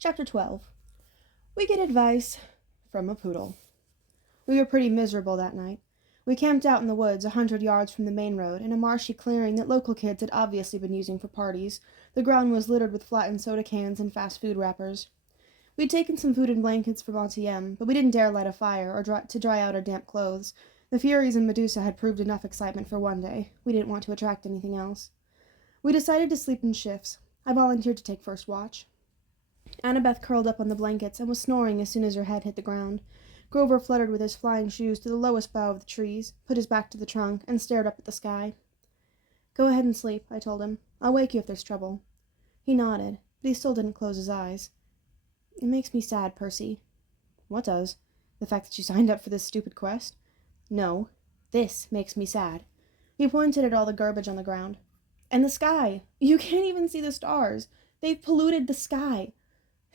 Chapter 12. We get advice from a poodle. We were pretty miserable that night. We camped out in the woods 100 yards from the main road, in a marshy clearing that local kids had obviously been using for parties. The ground was littered with flattened soda cans and fast food wrappers. We'd taken some food and blankets from ATM, but we didn't dare light a fire or to dry out our damp clothes. The Furies and Medusa had proved enough excitement for one day. We didn't want to attract anything else. We decided to sleep in shifts. I volunteered to take first watch. Annabeth curled up on the blankets and was snoring as soon as her head hit the ground. Grover fluttered with his flying shoes to the lowest bough of the trees, put his back to the trunk, and stared up at the sky. "Go ahead and sleep," I told him. "I'll wake you if there's trouble." He nodded, but he still didn't close his eyes. "It makes me sad, Percy." "What does? The fact that you signed up for this stupid quest?" "No, this makes me sad." He pointed at all the garbage on the ground. "And the sky! You can't even see the stars! They've polluted the sky!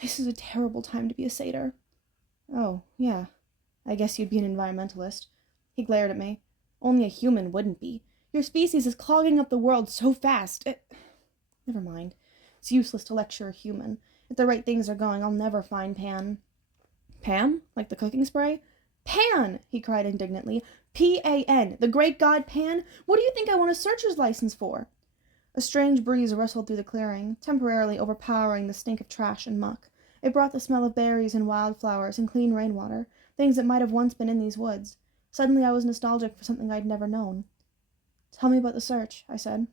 This is a terrible time to be a satyr." "Oh, yeah. I guess you'd be an environmentalist." He glared at me. "Only a human wouldn't be. Your species is clogging up the world so fast. Never mind. It's useless to lecture a human. If the right things are going, I'll never find Pan." "Pam? Like the cooking spray?" "Pan!" he cried indignantly. P-A-N. The great god Pan? What do you think I want a searcher's license for?" A strange breeze rustled through the clearing, temporarily overpowering the stink of trash and muck. It brought the smell of berries and wildflowers and clean rainwater, things that might have once been in these woods. Suddenly I was nostalgic for something I'd never known. "Tell me about the search," I said.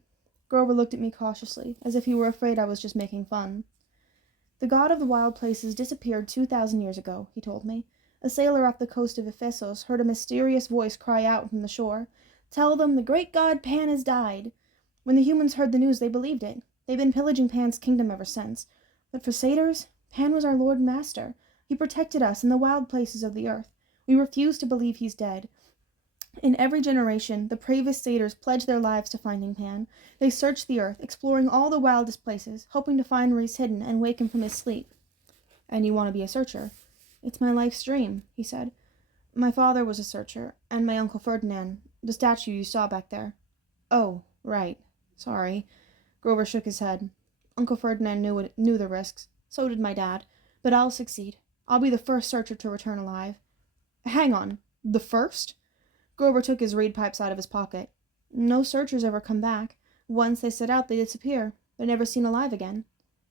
Grover looked at me cautiously, as if he were afraid I was just making fun. "The god of the wild places disappeared 2,000 years ago," he told me. "A sailor off the coast of Ephesus heard a mysterious voice cry out from the shore, 'Tell them the great god Pan has died.' When the humans heard the news, they believed it. They've been pillaging Pan's kingdom ever since. But for satyrs, Pan was our lord and master. He protected us in the wild places of the earth. We refuse to believe he's dead. In every generation, the bravest satyrs pledge their lives to finding Pan. They search the earth, exploring all the wildest places, hoping to find where he's hidden and wake him from his sleep." "And you want to be a searcher?" "It's my life's dream," he said. "My father was a searcher, and my Uncle Ferdinand, the statue you saw back there." "Oh, right. Sorry." Grover shook his head. "Uncle Ferdinand knew the risks. So did my dad. But I'll succeed. I'll be the first searcher to return alive." "Hang on. The first?" Grover took his reed pipes out of his pocket. "No searchers ever come back. Once they set out, they disappear. They're never seen alive again."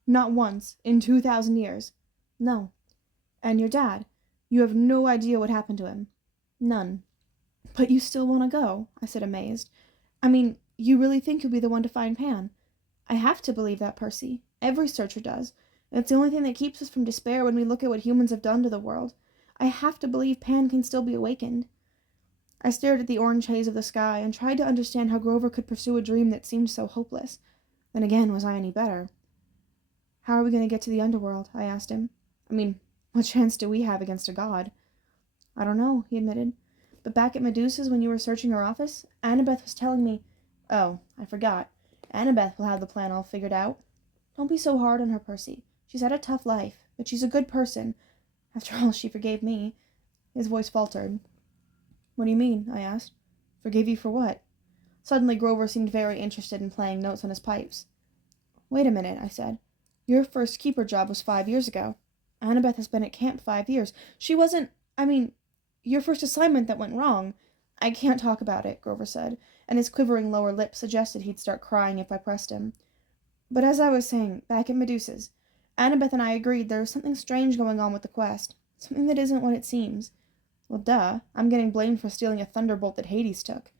"Not once. In 2,000 years." "No." "And your dad? You have no idea what happened to him?" "None." "But you still want to go?" I said, amazed. "I mean, you really think you'll be the one to find Pan?" "I have to believe that, Percy. Every searcher does. It's the only thing that keeps us from despair when we look at what humans have done to the world. I have to believe Pan can still be awakened." I stared at the orange haze of the sky and tried to understand how Grover could pursue a dream that seemed so hopeless. Then again, was I any better? "How are we going to get to the underworld?" I asked him. "I mean, what chance do we have against a god?" "I don't know," he admitted. "But back at Medusa's when you were searching her office, Annabeth was telling me—" "Oh, I forgot. Annabeth will have the plan all figured out." "Don't be so hard on her, Percy. She's had a tough life, but she's a good person. After all, she forgave me." His voice faltered. "What do you mean?" I asked. "Forgave you for what?" Suddenly Grover seemed very interested in playing notes on his pipes. "Wait a minute," I said. "Your first keeper job was 5 years ago. Annabeth has been at camp 5 years. She wasn't— your first assignment that went wrong—" "I can't talk about it," Grover said, and his quivering lower lip suggested he'd start crying if I pressed him. "But as I was saying, back at Medusa's, Annabeth and I agreed there was something strange going on with the quest. Something that isn't what it seems." "Well, duh. I'm getting blamed for stealing a thunderbolt that Hades took."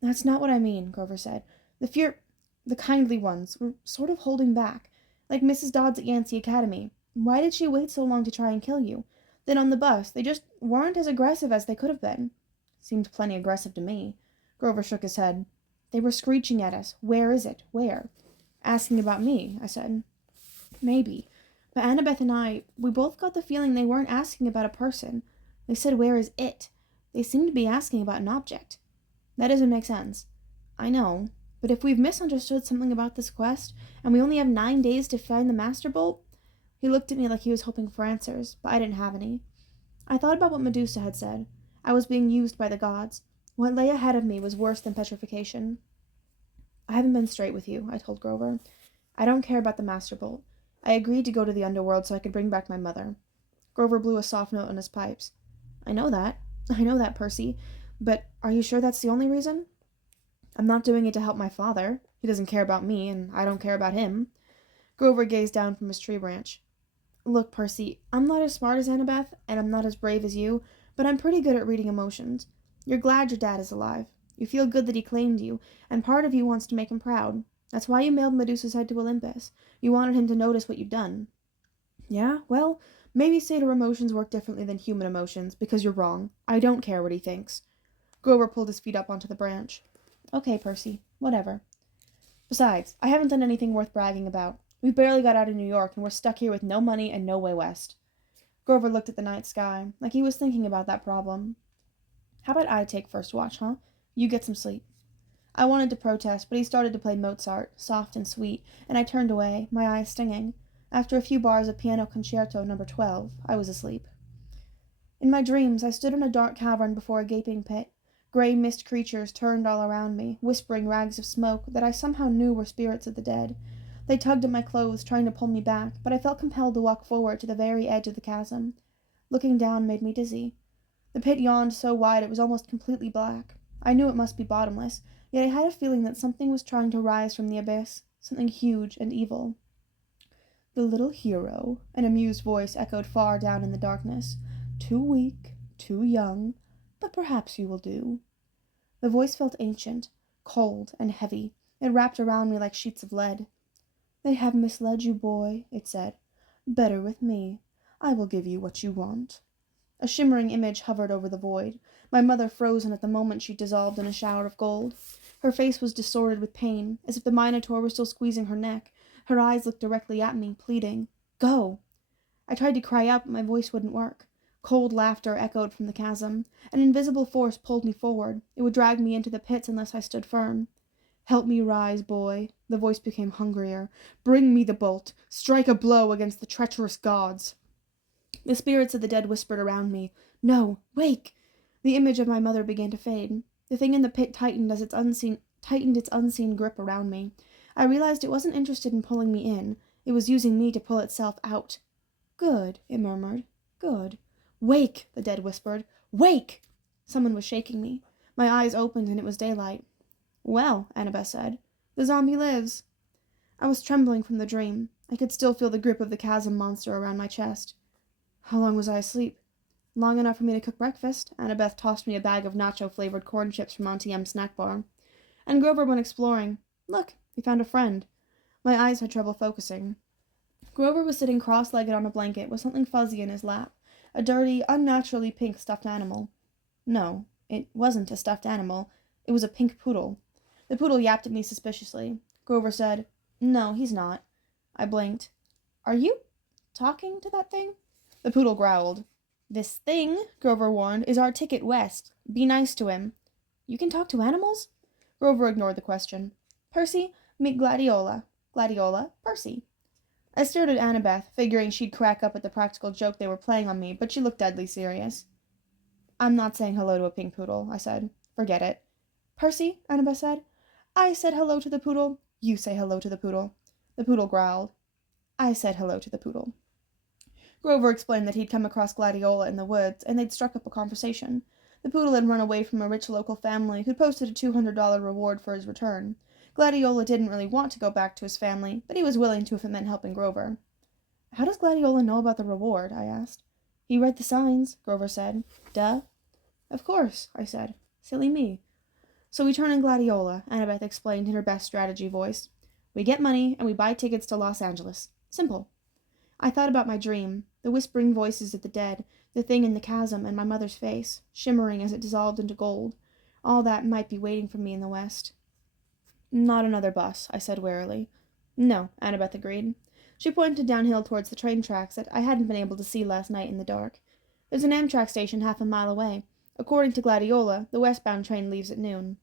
"That's not what I mean," Grover said. The kindly ones were sort of holding back, like Mrs. Dodds at Yancey Academy. Why did she wait so long to try and kill you? Then on the bus, they just weren't as aggressive as they could have been." "Seemed plenty aggressive to me." Grover shook his head. "They were screeching at us. 'Where is it? Where?' Asking about me," I said. "Maybe. But Annabeth and we both got the feeling they weren't asking about a person. They said, 'Where is it?' They seemed to be asking about an object." "That doesn't make sense." "I know. But if we've misunderstood something about this quest, and we only have 9 days to find the Master Bolt—" He looked at me like he was hoping for answers, but I didn't have any. I thought about what Medusa had said. I was being used by the gods. What lay ahead of me was worse than petrification. "I haven't been straight with you," I told Grover. "I don't care about the Master Bolt. I agreed to go to the underworld so I could bring back my mother. Grover blew a soft note on his pipes. I know that, Percy. But are you sure that's the only reason? I'm not doing it to help my father. He doesn't care about me, and I don't care about him. Grover gazed down from his tree branch. Look, Percy, I'm not as smart as Annabeth, and I'm not as brave as you, but I'm pretty good at reading emotions. You're glad your dad is alive. You feel good that he claimed you, and part of you wants to make him proud. That's why you mailed Medusa's head to Olympus. You wanted him to notice what you'd done. Yeah, well, maybe satyr emotions work differently than human emotions, because you're wrong. I don't care what he thinks. Grover pulled his feet up onto the branch. Okay, Percy, whatever. Besides, I haven't done anything worth bragging about. We barely got out of New York, and we're stuck here with no money and no way west. Grover looked at the night sky, like he was thinking about that problem. How about I take first watch, huh? You get some sleep. I wanted to protest, but he started to play Mozart, soft and sweet, and I turned away, my eyes stinging. After a few bars of Piano Concerto No. 12, I was asleep. In my dreams, I stood in a dark cavern before a gaping pit. Gray mist creatures turned all around me, whispering rags of smoke that I somehow knew were spirits of the dead. They tugged at my clothes, trying to pull me back, but I felt compelled to walk forward to the very edge of the chasm. Looking down made me dizzy. The pit yawned so wide it was almost completely black. I knew it must be bottomless, yet I had a feeling that something was trying to rise from the abyss, something huge and evil. The little hero, an amused voice echoed far down in the darkness. Too weak, too young, but perhaps you will do. The voice felt ancient, cold, and heavy. It wrapped around me like sheets of lead. They have misled you, boy, it said. Better with me. I will give you what you want. A shimmering image hovered over the void. My mother frozen at the moment she dissolved in a shower of gold. Her face was distorted with pain, as if the Minotaur were still squeezing her neck. Her eyes looked directly at me, pleading, Go! I tried to cry out, but my voice wouldn't work. Cold laughter echoed from the chasm. An invisible force pulled me forward. It would drag me into the pits unless I stood firm. Help me rise, boy. The voice became hungrier. Bring me the bolt. Strike a blow against the treacherous gods. The spirits of the dead whispered around me. No, wake! The image of my mother began to fade. The thing in the pit tightened as its unseen grip around me. I realized it wasn't interested in pulling me in. It was using me to pull itself out. Good, it murmured. Good. Wake, the dead whispered. Wake! Someone was shaking me. My eyes opened and it was daylight. Well, Annabeth said, the zombie lives. I was trembling from the dream. I could still feel the grip of the chasm monster around my chest. How long was I asleep? Long enough for me to cook breakfast. Annabeth tossed me a bag of nacho-flavored corn chips from Auntie M's snack bar. And Grover went exploring. Look, he found a friend. My eyes had trouble focusing. Grover was sitting cross-legged on a blanket with something fuzzy in his lap. A dirty, unnaturally pink stuffed animal. No, it wasn't a stuffed animal. It was a pink poodle. The poodle yapped at me suspiciously. Grover said, No, he's not. I blinked. Are you talking to that thing? The poodle growled. This thing, Grover warned, is our ticket west. Be nice to him. You can talk to animals? Grover ignored the question. Percy, meet Gladiola. Gladiola, Percy. I stared at Annabeth, figuring she'd crack up at the practical joke they were playing on me, but she looked deadly serious. I'm not saying hello to a pink poodle, I said. Forget it. Percy, Annabeth said. I said hello to the poodle. You say hello to the poodle. The poodle growled. I said hello to the poodle. Grover explained that he'd come across Gladiola in the woods, and they'd struck up a conversation. The poodle had run away from a rich local family who'd posted a $200 reward for his return. Gladiola didn't really want to go back to his family, but he was willing to if it meant helping Grover. How does Gladiola know about the reward? I asked. He read the signs, Grover said. Duh. Of course, I said. Silly me. So we turn in Gladiola, Annabeth explained in her best strategy voice. We get money, and we buy tickets to Los Angeles. Simple. I thought about my dream, the whispering voices of the dead, the thing in the chasm, and my mother's face, shimmering as it dissolved into gold. All that might be waiting for me in the west. Not another bus, I said warily. No, Annabeth agreed. She pointed downhill towards the train tracks that I hadn't been able to see last night in the dark. There's an Amtrak station half a mile away. According to Gladiola, the westbound train leaves at noon.